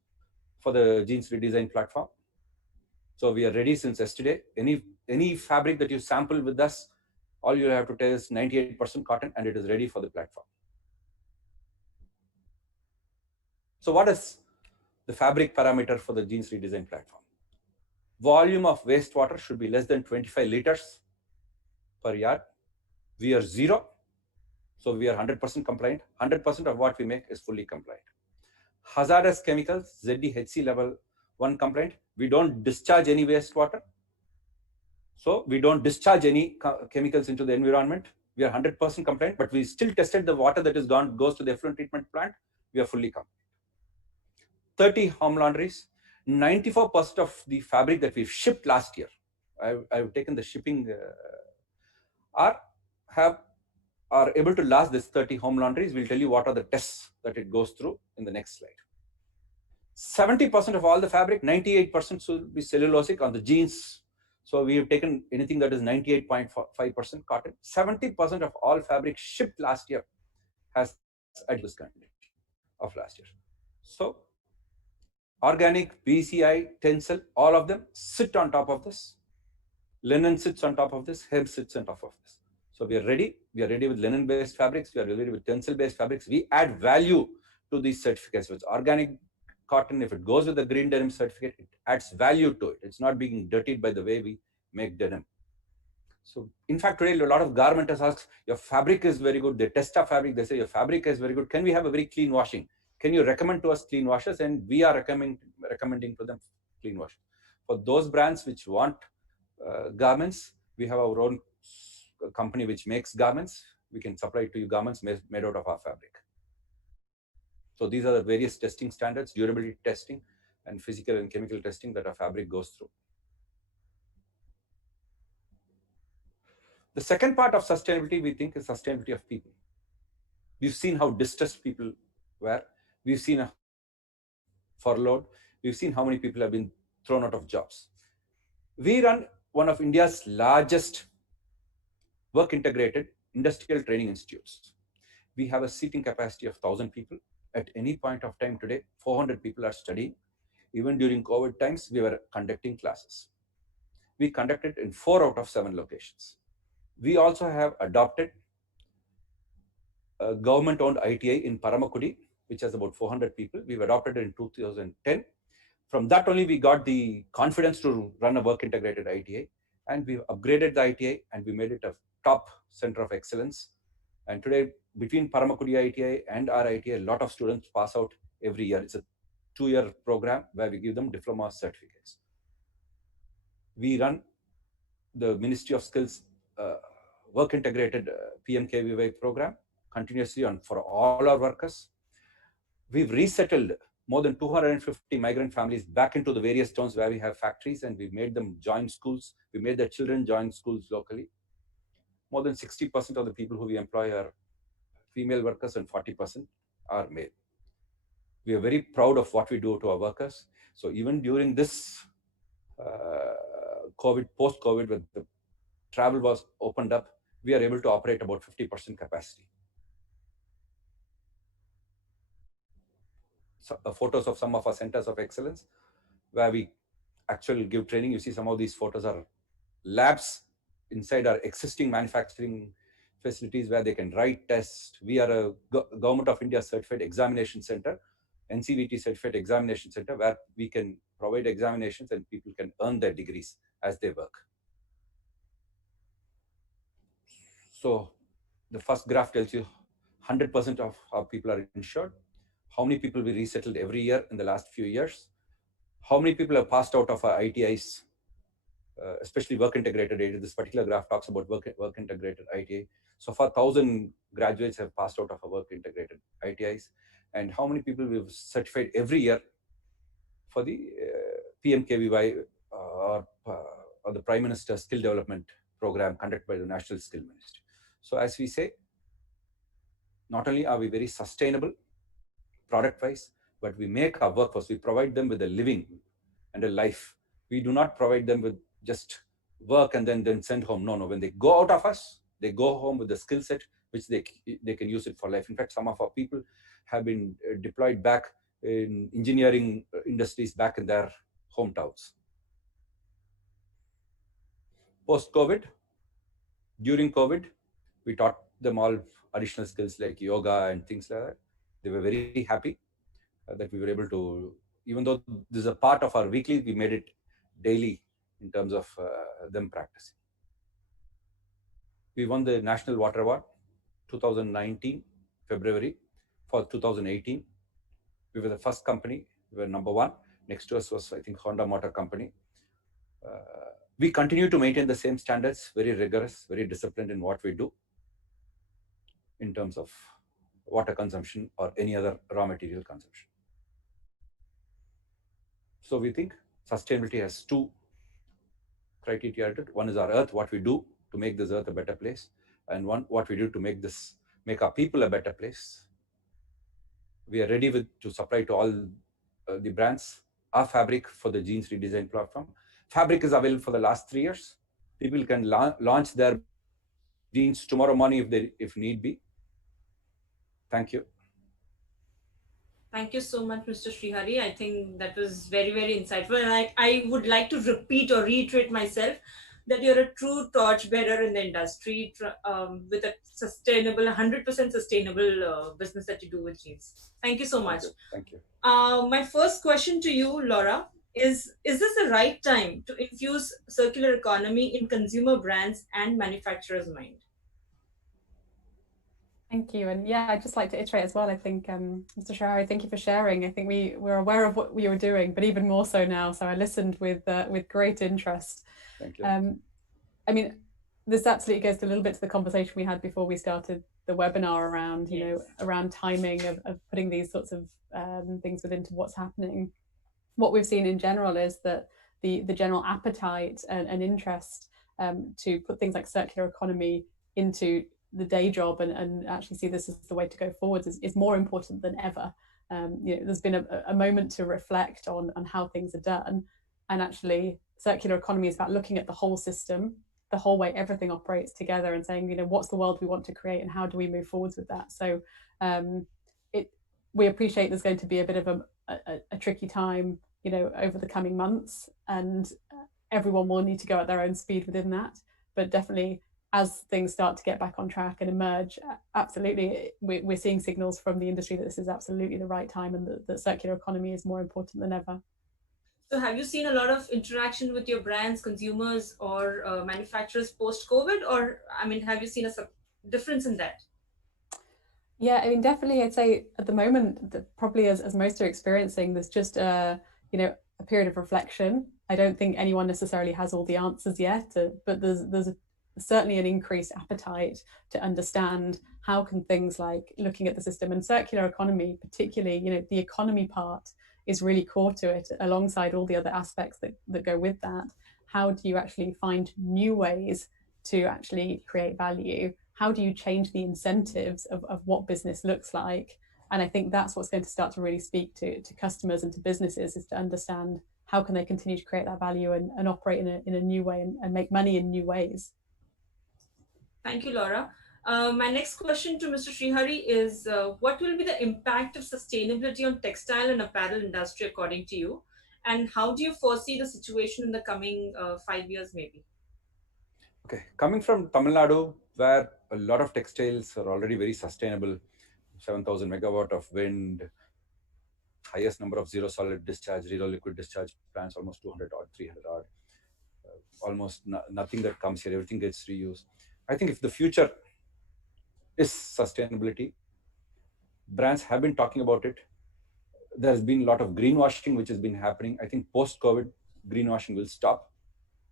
for the Jeans Redesign platform. So we are ready since yesterday. Any fabric that you sample with us, all you have to tell is 98% cotton, and it is ready for the platform. So what is the fabric parameter for the Jeans Redesign platform? Volume of wastewater should be less than 25 liters per yard. We are 0. So we are 100% compliant. 100% of what we make is fully compliant. Hazardous chemicals, ZDHC level 1 compliant. We don't discharge any wastewater. So we don't discharge any chemicals into the environment. We are 100% compliant, but we still tested the water that is goes to the effluent treatment plant. we are fully complete. 30 home laundries, 94% of the fabric that we've shipped last year, I've taken the shipping, are able to last this 30 home laundries. We'll tell you what are the tests that it goes through in the next slide. 70% of all the fabric, 98% should be cellulosic on the jeans. So we have taken anything that is 98.5% cotton. 70% of all fabric shipped last year has adhered this condition of last year. So organic, PCI, tencel, all of them sit on top of this. Linen sits on top of this, hemp sits on top of this. So we are ready. We are ready with linen-based fabrics. We are ready with tencel-based fabrics. We add value to these certificates. With organic cotton, if it goes with the green denim certificate, it adds value to it. It's not being dirtied by the way we make denim. So in fact, today a lot of garmenters ask, your fabric is very good. They test our fabric. They say your fabric is very good. Can we have a very clean washing? Can you recommend to us clean washers? And we are recommending to them clean washers. For those brands which want garments, we have our own company which makes garments. We can supply to you garments made out of our fabric. So these are the various testing standards, durability testing and physical and chemical testing that our fabric goes through. The second part of sustainability, we think, is sustainability of people. We've seen how distressed people were. We've seen a furloughed. We've seen how many people have been thrown out of jobs. We run one of India's largest work integrated industrial training institutes. We have a seating capacity of 1,000 people. At any point of time today, 400 people are studying. Even during COVID times, we were conducting classes. We conducted in 4 out of 7 locations. We also have adopted a government-owned ITI in Paramakudi, which has about 400 people. We've adopted it in 2010. From that only, we got the confidence to run a work-integrated ITI, and we've upgraded the ITI, and we made it a top center of excellence. And today, between Paramakudi ITI and our ITI, a lot of students pass out every year. It's a 2-year program where we give them diploma certificates. We run the Ministry of Skills work-integrated PMKVY program continuously for all our workers. We've resettled more than 250 migrant families back into the various towns where we have factories, and we've made them join schools. We made their children join schools locally. More than 60% of the people who we employ are female workers and 40% are male. We are very proud of what we do to our workers. So even during this COVID, post-COVID, when the travel was opened up, we are able to operate about 50% capacity. So, photos of some of our centers of excellence where we actually give training. You see some of these photos are labs inside our existing manufacturing facilities where they can write, test. We are a Government of India certified examination center, NCVT certified examination center, where we can provide examinations and people can earn their degrees as they work. So the first graph tells you 100% of our people are insured. How many people we resettled every year in the last few years? How many people have passed out of our ITIs, especially work-integrated ITI? This particular graph talks about work-integrated ITI. So far, 1,000 graduates have passed out of our work-integrated ITIs. And how many people we've certified every year for the PMKVY or the Prime Minister's Skill Development Program conducted by the National Skill Ministry. So as we say, not only are we very sustainable product-wise, but we make our workforce, we provide them with a living and a life. We do not provide them with just work and then send home. No. When they go out of us, they go home with the skill set which they can use it for life. In fact, some of our people have been deployed back in engineering industries back in their hometowns. Post-COVID, during COVID, we taught them all additional skills like yoga and things like that. They were very happy that we were able to, even though this is a part of our weekly, we made it daily in terms of them practicing. We won the National Water Award 2019, February, for 2018. We were the first company, we were number 1. Next to us was, I think, Honda Motor Company. We continue to maintain the same standards, very rigorous, very disciplined in what we do in terms of water consumption or any other raw material consumption. So we think sustainability has two criteria. One is our earth, what we do to make this earth a better place, and one, what we do to make our people a better place. We are ready to supply to all the brands our fabric for the Jeans Redesign platform. Fabric is available for the last 3 years. People can launch their jeans tomorrow morning if need be. Thank you. Thank you so much, Mr. Srihari. I think that was very, very insightful. And I would like to repeat or reiterate myself that you're a true torchbearer in the industry with a sustainable, 100% sustainable business that you do with jeans. Thank you so much. Thank you. My first question to you, Laura, is this the right time to infuse circular economy in consumer brands and manufacturers' mind? Thank you. And yeah, I'd just like to iterate as well. I think, Mr. Srihari, thank you for sharing. I think we were aware of what we were doing, but even more so now. So I listened with great interest. Thank you. I mean, this absolutely goes a little bit to the conversation we had before we started the webinar around, you know, around timing of putting these sorts of things into what's happening. What we've seen in general is that the general appetite and interest to put things like circular economy into the day job and actually see this as the way to go forward is more important than ever. You know, there's been a moment to reflect on how things are done, and actually circular economy is about looking at the whole system, the whole way everything operates together, and saying, you know, what's the world we want to create and how do we move forwards with that. So we appreciate there's going to be a bit of a tricky time, you know, over the coming months, and everyone will need to go at their own speed within that. But definitely, as things start to get back on track and emerge, absolutely, we're seeing signals from the industry that this is absolutely the right time and that circular economy is more important than ever. So have you seen a lot of interaction with your brands, consumers, or manufacturers post-COVID? Or, I mean, have you seen a difference in that? Yeah, I mean, definitely, I'd say at the moment, that probably as most are experiencing, there's just you know, a period of reflection. I don't think anyone necessarily has all the answers yet, but there's certainly an increased appetite to understand how can things like looking at the system and circular economy, particularly, you know, the economy part is really core to it alongside all the other aspects that go with that. How do you actually find new ways to actually create value? How do you change the incentives of what business looks like? And I think that's what's going to start to really speak to customers and to businesses, is to understand how can they continue to create that value and operate in a new way and make money in new ways. Thank you, Laura. My next question to Mr. Srihari is, what will be the impact of sustainability on textile and apparel industry according to you? And how do you foresee the situation in the coming 5 years maybe? Okay, coming from Tamil Nadu, where a lot of textiles are already very sustainable, 7,000 megawatt of wind, highest number of zero solid discharge, zero liquid discharge plants, almost 200 odd, 300 odd, almost nothing that comes here, everything gets reused. I think if the future is sustainability, brands have been talking about it. There's been a lot of greenwashing which has been happening. I think post-COVID, greenwashing will stop.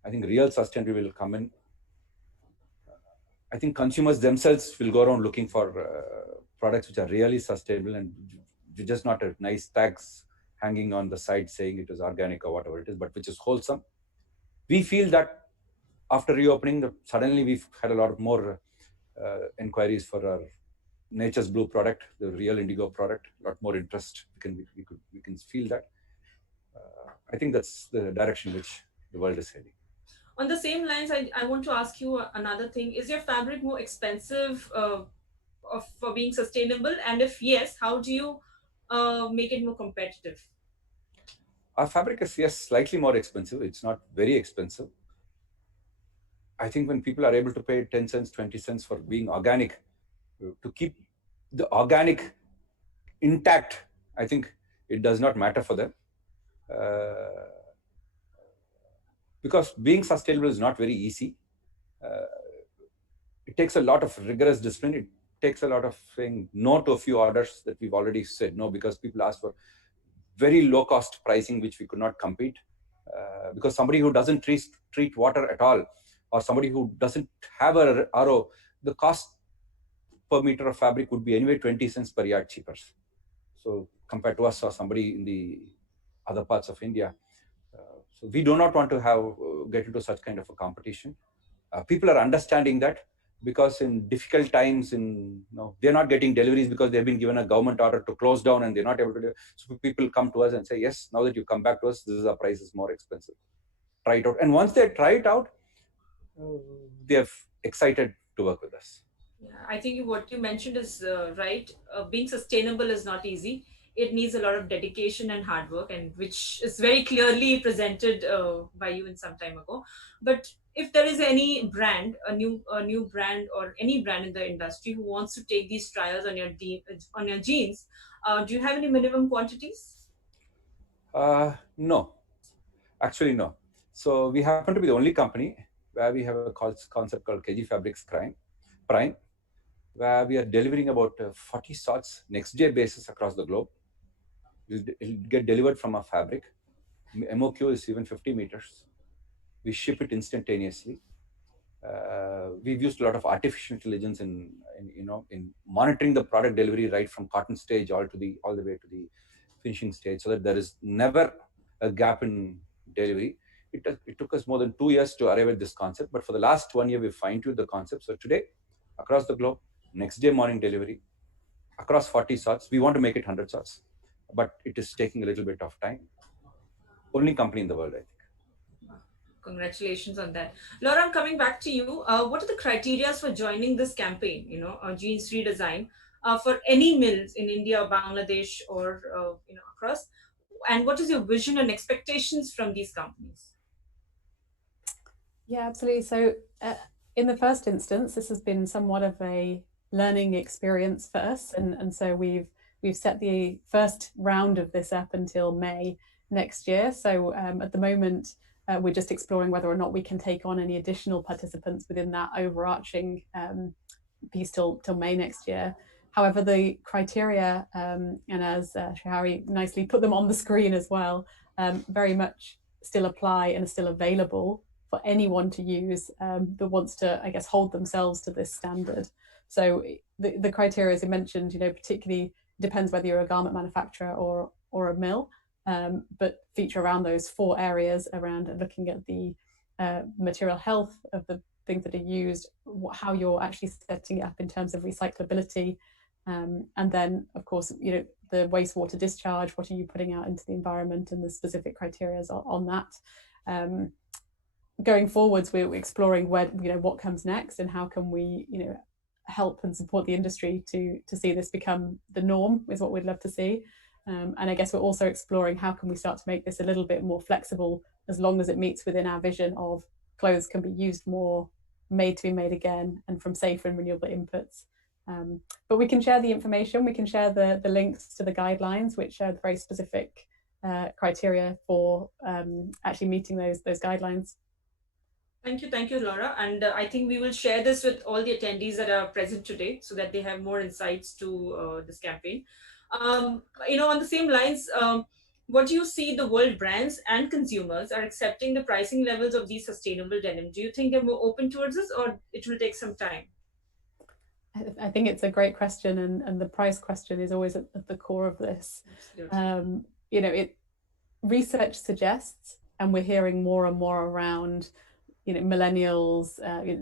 I think real sustainability will come in. I think consumers themselves will go around looking for products which are really sustainable and just not a nice tags hanging on the side saying it is organic or whatever it is, but which is wholesome. We feel that after reopening, suddenly we've had a lot more inquiries for our Nature's Blue product, the real indigo product, a lot more interest. We can feel that. I think that's the direction which the world is heading. On the same lines, I want to ask you another thing. Is your fabric more expensive for being sustainable? And if yes, how do you make it more competitive? Our fabric is, yes, slightly more expensive. It's not very expensive. I think when people are able to pay 10 cents, 20 cents for being organic, to keep the organic intact, I think it does not matter for them. Because being sustainable is not very easy. It takes a lot of rigorous discipline. It takes a lot of saying no to a few orders that we've already said no, because people ask for very low cost pricing, which we could not compete. Because somebody who doesn't treat water at all, or somebody who doesn't have a RO, the cost per meter of fabric would be anyway 20 cents per yard cheaper. So compared to us or somebody in the other parts of India. So we do not want to have get into such kind of a competition. People are understanding that, because in difficult times, they're not getting deliveries because they've been given a government order to close down and they're not able to do. So people come to us and say, yes, now that you come back to us, this is our price is more expensive. Try it out. And once they try it out, they're excited to work with us. Yeah, I think what you mentioned is right. Being sustainable is not easy. It needs a lot of dedication and hard work, and which is very clearly presented by you in some time ago. But if there is any brand, a new brand, or any brand in the industry who wants to take these trials on on your jeans, do you have any minimum quantities? No, actually no. So we happen to be the only company where we have a concept called KG Fabrics Prime, where we are delivering about 40 sorts next day basis across the globe. It'll get delivered from our fabric. MOQ is even 50 meters. We ship it instantaneously. We've used a lot of artificial intelligence in monitoring the product delivery right from cotton stage all the way to the finishing stage, so that there is never a gap in delivery. It took us more than 2 years to arrive at this concept, but for the last 1 year we fine-tuned the concept. So today, across the globe, next day morning delivery across 40 sorts. We want to make it 100 sorts, but it is taking a little bit of time. Only company in the world, I think. Congratulations on that. Laura, I'm coming back to you. What are the criteria for joining this campaign, Jeans Redesign, for any mills in India, Bangladesh, or across? And what is your vision and expectations from these companies? Yeah, absolutely. So in the first instance, this has been somewhat of a learning experience for us. And so we've set the first round of this up until May next year. So at the moment, we're just exploring whether or not we can take on any additional participants within that overarching piece till May next year. However, the criteria, and as Shahari nicely put them on the screen as well, very much still apply and are still available for anyone to use that wants to, I guess, hold themselves to this standard. So the criteria, as you mentioned, particularly depends whether you're a garment manufacturer or a mill, but feature around those 4 areas around looking at the material health of the things that are used, how you're actually setting it up in terms of recyclability, and then, of course, the wastewater discharge, what are you putting out into the environment, and the specific criteria on that. Going forwards, we're exploring what comes next and how can we help and support the industry to see this become the norm, is what we'd love to see. And I guess we're also exploring how can we start to make this a little bit more flexible, as long as it meets within our vision of clothes can be used more, made to be made again, and from safe and renewable inputs. But we can share the information, we can share the links to the guidelines, which are the very specific criteria for actually meeting those guidelines. Thank you, Laura. And I think we will share this with all the attendees that are present today, so that they have more insights to this campaign. On the same lines, what do you see the world brands and consumers are accepting the pricing levels of these sustainable denim? Do you think they're more open towards this, or it will take some time? I think it's a great question, and the price question is always at the core of this. Research suggests, and we're hearing more and more around, millennials,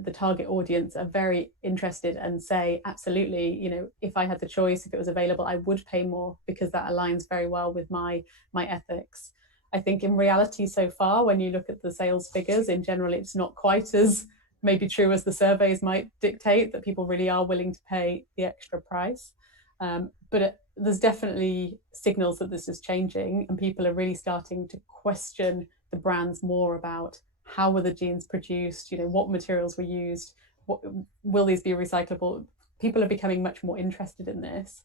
the target audience are very interested and say, absolutely, if I had the choice, if it was available, I would pay more, because that aligns very well with my ethics. I think in reality so far, when you look at the sales figures, in general, it's not quite as maybe true as the surveys might dictate, that people really are willing to pay the extra price. But there's definitely signals that this is changing, and people are really starting to question the brands more about how were the jeans produced, what materials were used, will these be recyclable? People are becoming much more interested in this.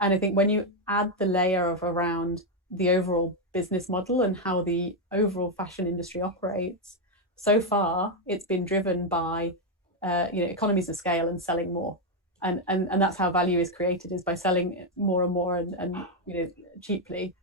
And I think when you add the layer of around the overall business model and how the overall fashion industry operates, so far it's been driven by economies of scale and selling more. And that's how value is created, is by selling more and more and cheaply.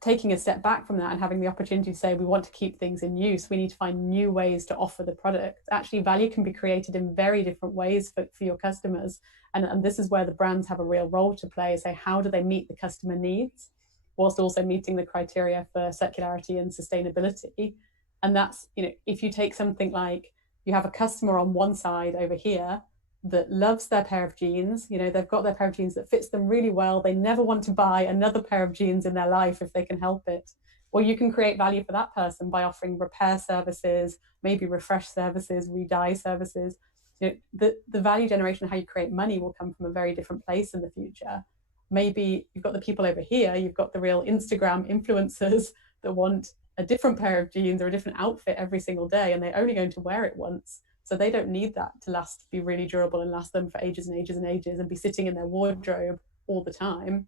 taking a step back from that and having the opportunity to say we want to keep things in use, we need to find new ways to offer the product. Actually, value can be created in very different ways for your customers. And this is where the brands have a real role to play, is say, how do they meet the customer needs whilst also meeting the criteria for circularity and sustainability? And that's, if you take something like, you have a customer on one side over here that loves their pair of jeans, they've got their pair of jeans that fits them really well, they never want to buy another pair of jeans in their life if they can help it. Well, you can create value for that person by offering repair services, maybe refresh services, re-dye services. The value generation, how you create money, will come from a very different place in the future. Maybe you've got the people over here, you've got the real Instagram influencers that want a different pair of jeans or a different outfit every single day, and they're only going to wear it once. So they don't need that to last, be really durable and last them for ages and ages and ages and be sitting in their wardrobe all the time.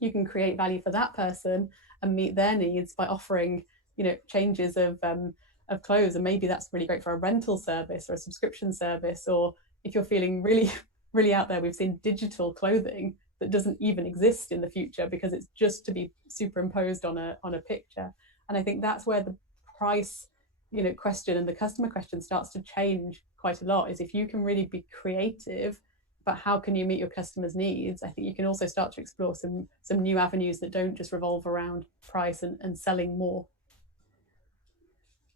You can create value for that person and meet their needs by offering, changes of clothes. And maybe that's really great for a rental service or a subscription service. Or if you're feeling really, really out there, we've seen digital clothing that doesn't even exist in the future because it's just to be superimposed on a picture. And I think that's where the price question and the customer question starts to change quite a lot, is if you can really be creative about how can you meet your customers' needs, I think you can also start to explore some new avenues that don't just revolve around price and selling more.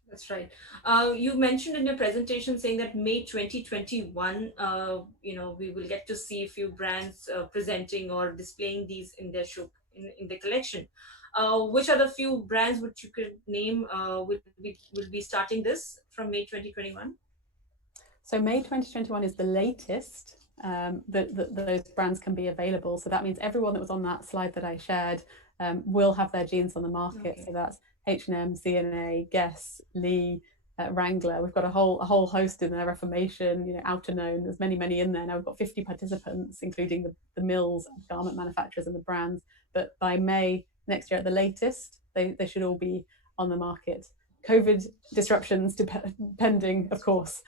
That's right. You mentioned in your presentation saying that May 2021, we will get to see a few brands presenting or displaying these in their show, in their collection. Which are the few brands which you could name will be starting this from May 2021? So May 2021 is the latest that those brands can be available. So that means everyone that was on that slide that I shared will have their jeans on the market. Okay. So that's H&M, C&A, Guess, Lee, Wrangler. We've got a whole host in there, Reformation, Outerknown. There's many in there. Now we've got 50 participants, including the mills, garment manufacturers and the brands. But by May next year at the latest, they should all be on the market. COVID disruptions depending, of course.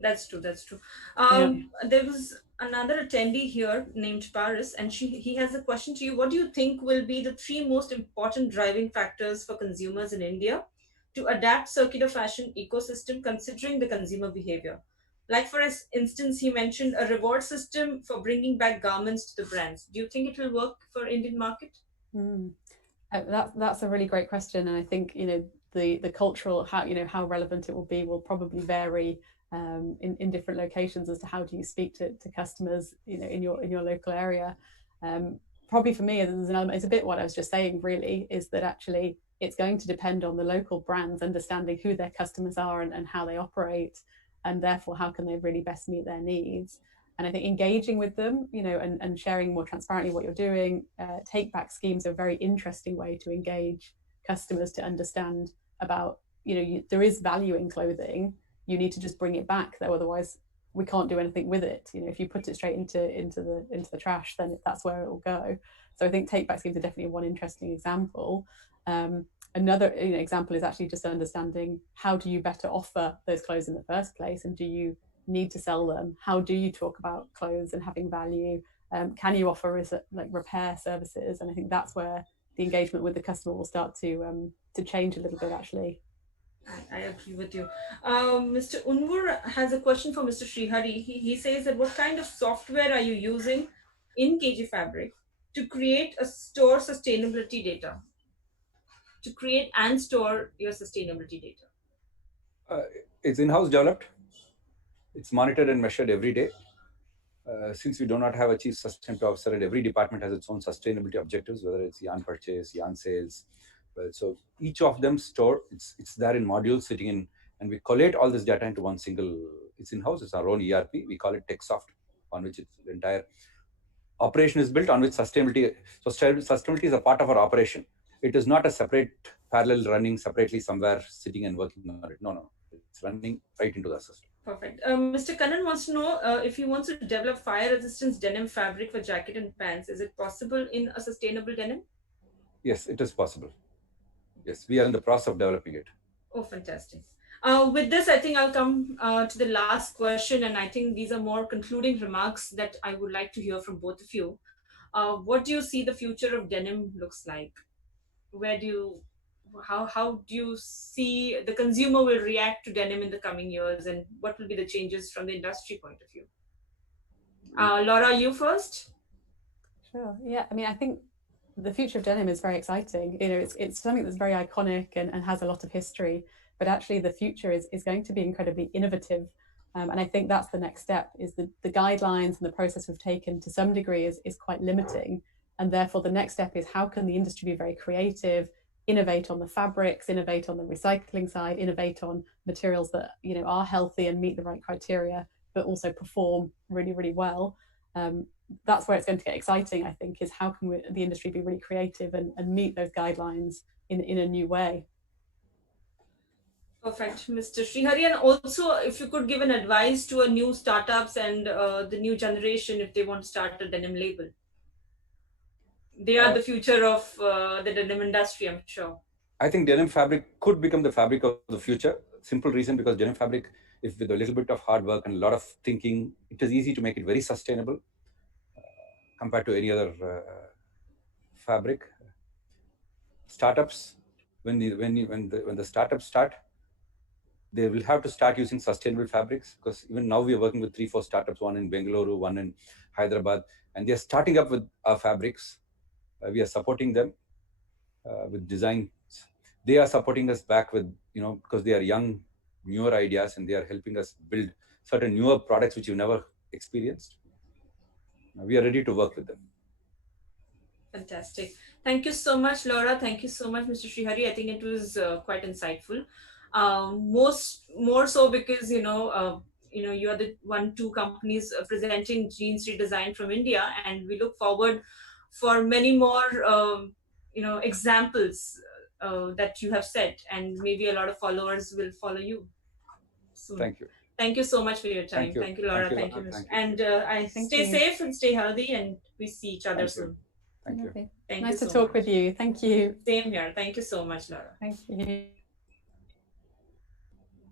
That's true. There was another attendee here named Paris, and he has a question to you. What do you think will be the 3 most important driving factors for consumers in India to adapt circular fashion ecosystem considering the consumer behavior? Like, for instance, he mentioned a reward system for bringing back garments to the brands. Do you think it will work for Indian market? That's a really great question, and I think the cultural how relevant it will probably vary in different locations as to how do you speak to customers in your local area. Probably for me, there's an element, it's a bit what I was just saying really, is that actually it's going to depend on the local brands understanding who their customers are and how they operate, and therefore how can they really best meet their needs. And I think engaging with them, and sharing more transparently what you're doing, take back schemes are a very interesting way to engage customers to understand about, there is value in clothing. You need to just bring it back, though, otherwise we can't do anything with it. If you put it straight into the trash, then that's where it will go. So I think take back schemes are definitely one interesting example. Another example is actually just understanding how do you better offer those clothes in the first place, and do you need to sell them? How do you talk about clothes and having value? Can you offer repair services? And I think that's where the engagement with the customer will start to change a little bit, actually. I agree with you. Mr. Unvur has a question for Mr. Srihari. He says that what kind of software are you using in KG Fabric to create a store sustainability data? To create and store your sustainability data? It's in-house developed. It's monitored and measured every day. Since we do not have a chief sustainability officer, and every department has its own sustainability objectives, whether it's yarn purchase, yarn sales. So each of them store, it's there in modules sitting in, and we collate all this data into one single, it's in-house, it's our own ERP. We call it TechSoft, on which the entire operation is built, on which sustainability, so sustainability is a part of our operation. It is not a separate parallel running separately somewhere sitting and working on it. No. It's running right into the system. Perfect. Mr. Kannan wants to know if he wants to develop fire resistance denim fabric for jacket and pants. Is it possible in a sustainable denim? Yes, it is possible. Yes, we are in the process of developing it. Oh, fantastic. With this, I think I'll come to the last question, and I think these are more concluding remarks that I would like to hear from both of you. What do you see the future of denim looks like? how do you see the consumer will react to denim in the coming years, and what will be the changes from the industry point of view? Laura, you first. Sure. Yeah. I mean, I think the future of denim is very exciting. It's something that's very iconic and has a lot of history, but actually the future is going to be incredibly innovative. And I think that's the next step, is the guidelines and the process we've taken to some degree is quite limiting. And therefore the next step is, how can the industry be very creative, innovate on the fabrics, innovate on the recycling side, innovate on materials that are healthy and meet the right criteria, but also perform really, really well. That's where it's going to get exciting, I think, is how can the industry be really creative and meet those guidelines in a new way. Perfect, Mr. Srihari. And also, if you could give an advice to a new startups and the new generation, if they want to start a denim label. They are the future of the denim industry, I'm sure. I think denim fabric could become the fabric of the future. Simple reason, because denim fabric, if with a little bit of hard work and a lot of thinking, it is easy to make it very sustainable compared to any other fabric. Startups, when the startups start, they will have to start using sustainable fabrics, because even now we are working with 3-4 startups, one in Bengaluru, one in Hyderabad, and they are starting up with our fabrics. We are supporting them with designs. They are supporting us back with, because they are young, newer ideas, and they are helping us build certain newer products which you've never experienced. We are ready to work with them. Fantastic. Thank you so much, Laura. Thank you so much, Mr. Srihari. I think it was quite insightful. More so because you are the two companies presenting Jeans Redesign from India, and we look forward for many more examples that you have set, and maybe a lot of followers will follow you soon. Thank you. Thank you so much for your time. Thank you, Laura. Thank you, Mr. And stay safe and stay healthy, and we see each other soon. Thank you. Okay. Thank nice you to so talk much. with you. Thank you. Same here. Thank you so much, Laura. Thank you.